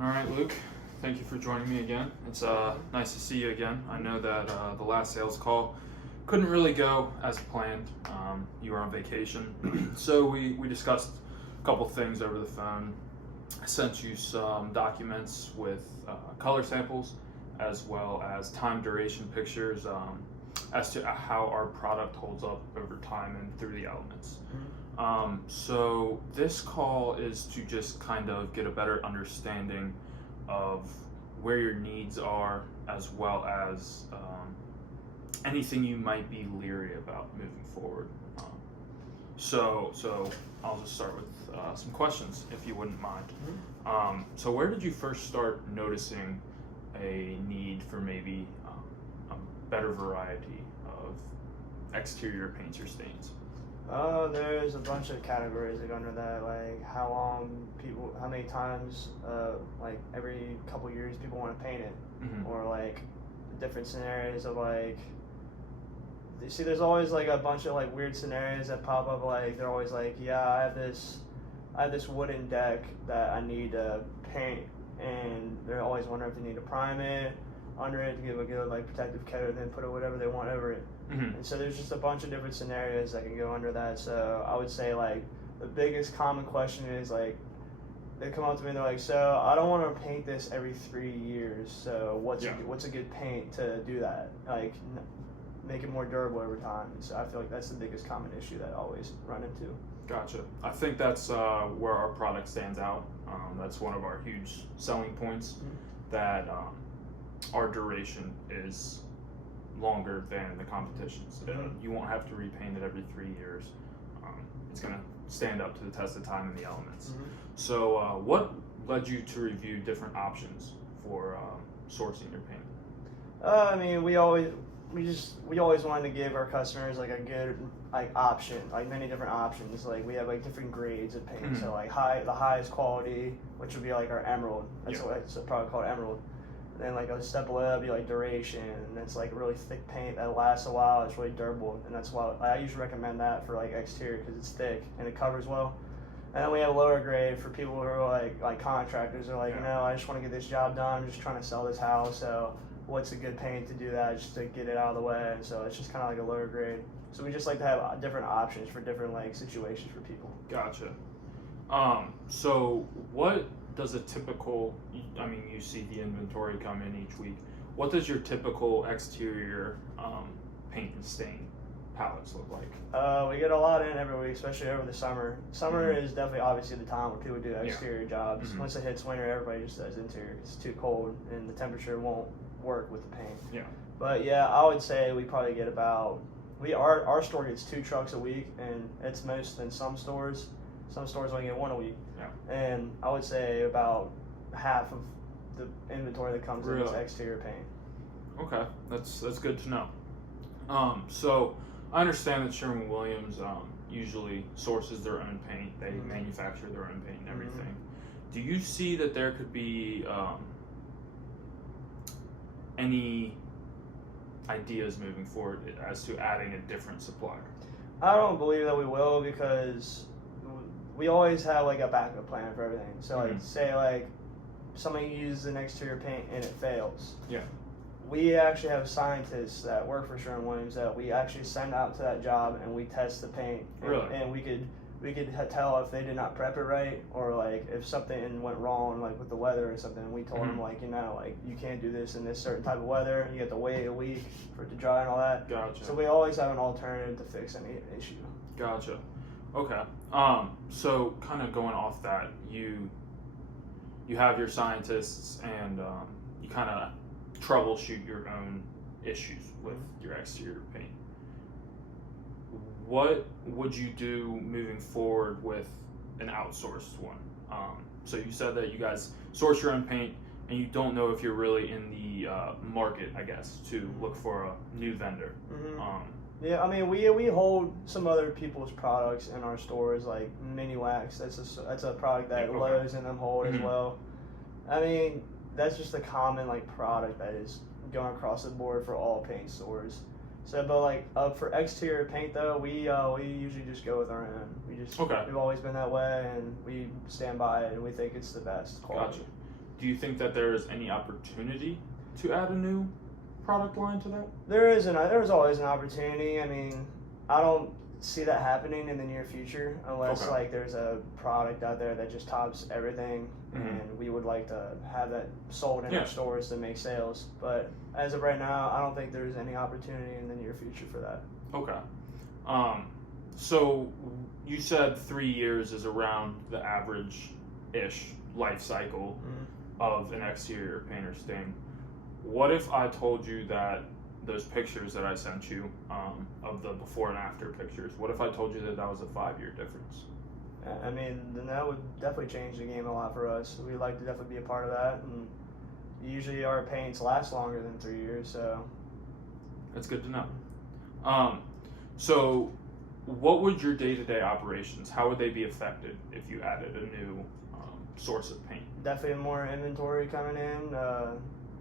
All right, Luke. Thank you for joining me again. It's nice to see you again. I know that the last sales call couldn't really go as planned. You were on vacation, so we discussed a couple things over the phone. I sent you some documents with color samples as well as time duration pictures as to how our product holds up over time and through the elements. So this call is to just kind of get a better understanding of where your needs are, as well as anything you might be leery about moving forward. So I'll just start with some questions, if you wouldn't mind. So where did you first start noticing a need for maybe a better variety of exterior paints or stains? There's a bunch of categories that go under that, like how many times, like every couple years people want to paint it, or like different scenarios of like, you see there's always like a bunch of like weird scenarios that pop up, like they're always like, yeah, I have this wooden deck that I need to paint, and they're always wondering if they need to prime it under it to give a good like protective coat, and then put whatever they want over it. And so there's just a bunch of different scenarios that can go under that. So I would say like the biggest common question is like, they come up to me and they're like, so I don't want to paint this every 3 years, so what's a good paint to do that, like make it more durable over time? And so I feel like that's the biggest common issue that I always run into. Gotcha. I think that's where our product stands out. That's one of our huge selling points, that our duration is longer than the competition's. You won't have to repaint it every 3 years. It's going to stand up to the test of time in the elements. So what led you to review different options for sourcing your paint? I mean, we always wanted to give our customers like a good like option, like many different options. Like we have like different grades of paint. So like the highest quality, which would be like our emerald. It's a product called emerald. And then like a step below that'd be like duration, and it's like really thick paint that lasts a while. It's really durable, and that's why I usually recommend that for like exterior, because it's thick and it covers well. And then we have lower grade for people who are like contractors. They're like, I just want to get this job done. I'm just trying to sell this house. So what's a good paint to do that, just to get it out of the way? And so it's just kind of like a lower grade. So we just like to have different options for different like situations for people. Gotcha. So what does a typical, you see the inventory come in each week. What does your typical exterior paint and stain palettes look like? We get a lot in every week, especially over the summer. Summer is definitely obviously the time where people do exterior jobs. Once it hits winter, everybody just does interior. It's too cold and the temperature won't work with the paint. But yeah, I would say we probably get about, our store gets 2 trucks a week, and it's most than some stores. Some stores only get 1 a week. And I would say about half of the inventory that comes in is exterior paint. Okay, that's good to know. So I understand that Sherwin-Williams usually sources their own paint. They manufacture their own paint and everything. Do you see that there could be any ideas moving forward as to adding a different supplier? I don't believe that we will, because we always have like a backup plan for everything. So like say like somebody uses an exterior paint and it fails. We actually have scientists that work for Sherwin-Williams that we actually send out to that job, and we test the paint. And we could tell if they did not prep it right, or like if something went wrong like with the weather or something. We told them like, like you can't do this in this certain type of weather, and you have to wait a week for it to dry and all that. Gotcha. So we always have an alternative to fix any issue. Gotcha. Okay. So kind of going off that, you have your scientists, and you kind of troubleshoot your own issues with your exterior paint. What would you do moving forward with an outsourced one? So you said that you guys source your own paint, and you don't know if you're really in the market, I guess, to look for a new vendor. Yeah, I mean, we hold some other people's products in our stores, like Mini Wax. That's a product that Lowe's and them hold as well. I mean, that's just a common like product that is going across the board for all paint stores. So, but like for exterior paint though, we usually just go with our own. We've always been that way, and we stand by it, and we think it's the best quality. Gotcha. do you think that there is any opportunity to add a new product line to that? There's always an opportunity. I mean, I don't see that happening in the near future unless Okay. like there's a product out there that just tops everything, Mhm. and we would like to have that sold in Yeah. our stores to make sales. But as of right now, I don't think there's any opportunity in the near future for that. Okay. So you said 3 years is around the average-ish life cycle of an exterior paint or stain. What if I told you that those pictures that I sent you of the before and after pictures, what if I told you that that was a 5-year difference? I mean, then that would definitely change the game a lot for us. We'd like to definitely be a part of that, and usually our paints last longer than 3 years, so. That's good to know. So what would your day-to-day operations, how would they be affected if you added a new source of paint? Definitely more inventory coming in,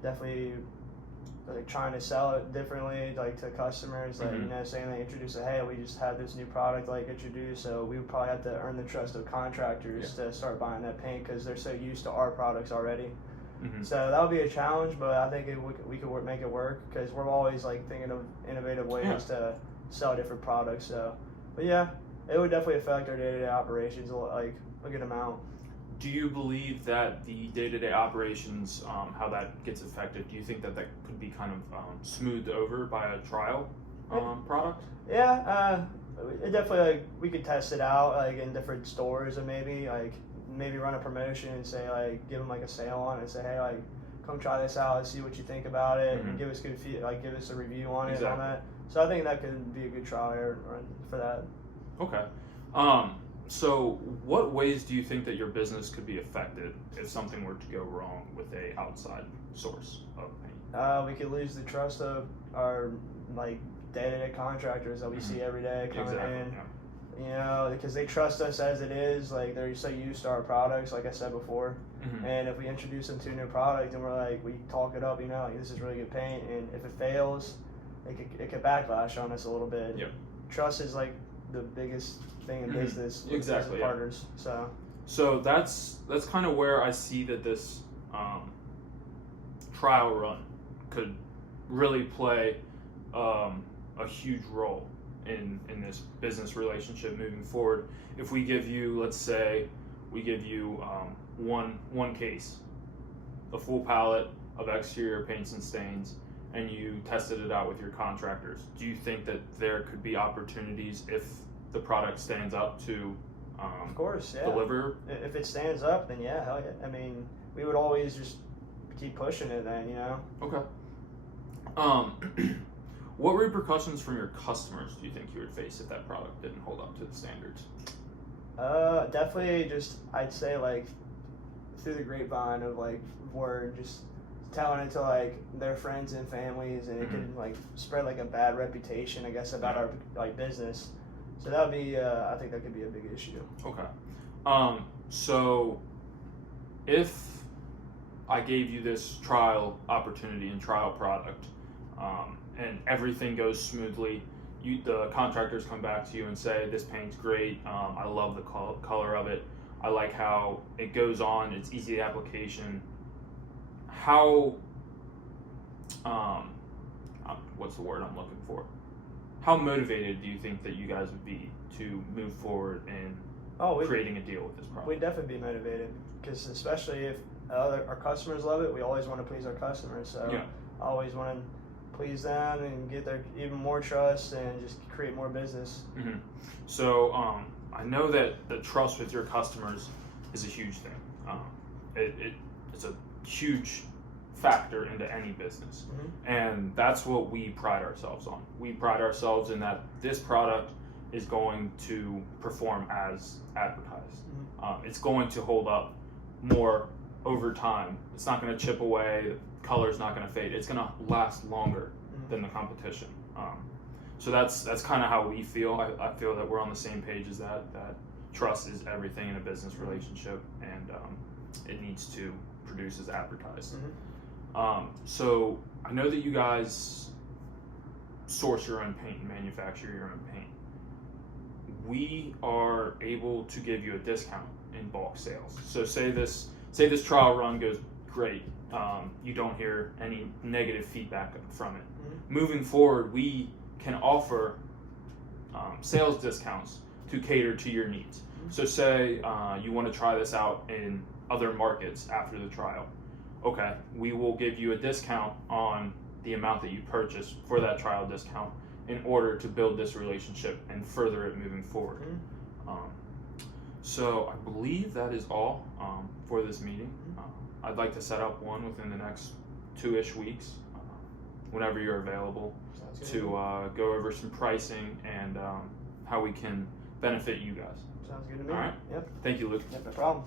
definitely like trying to sell it differently, like to customers, like saying they introduce it, hey, we just had this new product like introduced, so we would probably have to earn the trust of contractors to start buying that paint because they're so used to our products already. So that would be a challenge, but I think we could make it work because we're always like thinking of innovative ways to sell different products. So, but yeah, it would definitely affect our day-to-day operations like a good amount. Do you believe that the day-to-day operations, how that gets affected, do you think that that could be kind of smoothed over by a trial product? Yeah, it definitely, like, we could test it out like in different stores, or maybe run a promotion and say, like, give them like a sale on it and say, hey, like, come try this out and see what you think about it, and give us good like give us a review on it on that. So I think that could be a good trial run for that. Okay. So what ways do you think that your business could be affected if something were to go wrong with a outside source of paint? We could lose the trust of our like day-to-day contractors that we see every day coming in. You know, because they trust us as it is. Like, they're so used to our products, like I said before. And if we introduce them to a new product and we're like, we talk it up, you know, like, this is really good paint, and if it fails, it could backlash on us a little bit. Trust is like the biggest thing in business with business partners. So that's kind of where I see that this trial run could really play a huge role in this business relationship moving forward. If we give you, let's say, we give you one case, a full palette of exterior paints and stains, and you tested it out with your contractors, do you think that there could be opportunities if the product stands up to of course, deliver? If it stands up, then yeah, hell yeah. I mean, we would always just keep pushing it then, you know? Okay. What repercussions from your customers do you think you would face if that product didn't hold up to the standards? Definitely just, I'd say, like, through the grapevine of, like, word, just telling it to, like, their friends and families, and it could, like, spread, like, a bad reputation, I guess, about our, like, business. So that would be, I think that could be a big issue. Okay. So if I gave you this trial opportunity and trial product, and everything goes smoothly, the contractors come back to you and say, this paint's great, I love the color of it, I like how it goes on, it's easy application. How, what's the word I'm looking for? How motivated do you think that you guys would be to move forward in creating a deal with this product? We'd definitely be motivated, because especially if our customers love it, we always want to please our customers. So I always want to please them and get their even more trust and just create more business. So I know that the trust with your customers is a huge thing. It's a huge factor into any business, and that's what we pride ourselves on. We pride ourselves in that this product is going to perform as advertised. It's going to hold up more over time. It's not going to chip away, the color's not going to fade, it's going to last longer than the competition. So that's kind of how we feel. I feel that we're on the same page as that trust is everything in a business relationship, and it needs to produce as advertised. So I know that you guys source your own paint and manufacture your own paint. We are able to give you a discount in bulk sales. So say this trial run goes great. You don't hear any negative feedback from it. Mm-hmm. Moving forward, we can offer sales discounts to cater to your needs. Mm-hmm. So say you want to try this out in other markets after the trial. Okay, we will give you a discount on the amount that you purchase for that trial discount in order to build this relationship and further it moving forward. Mm-hmm. So I believe that is all for this meeting. I'd like to set up one within the next 2-ish weeks, whenever you're available, to go over some pricing and how we can benefit you guys. Sounds good to me. All right. Yep. Thank you, Luke. Yep, no problem.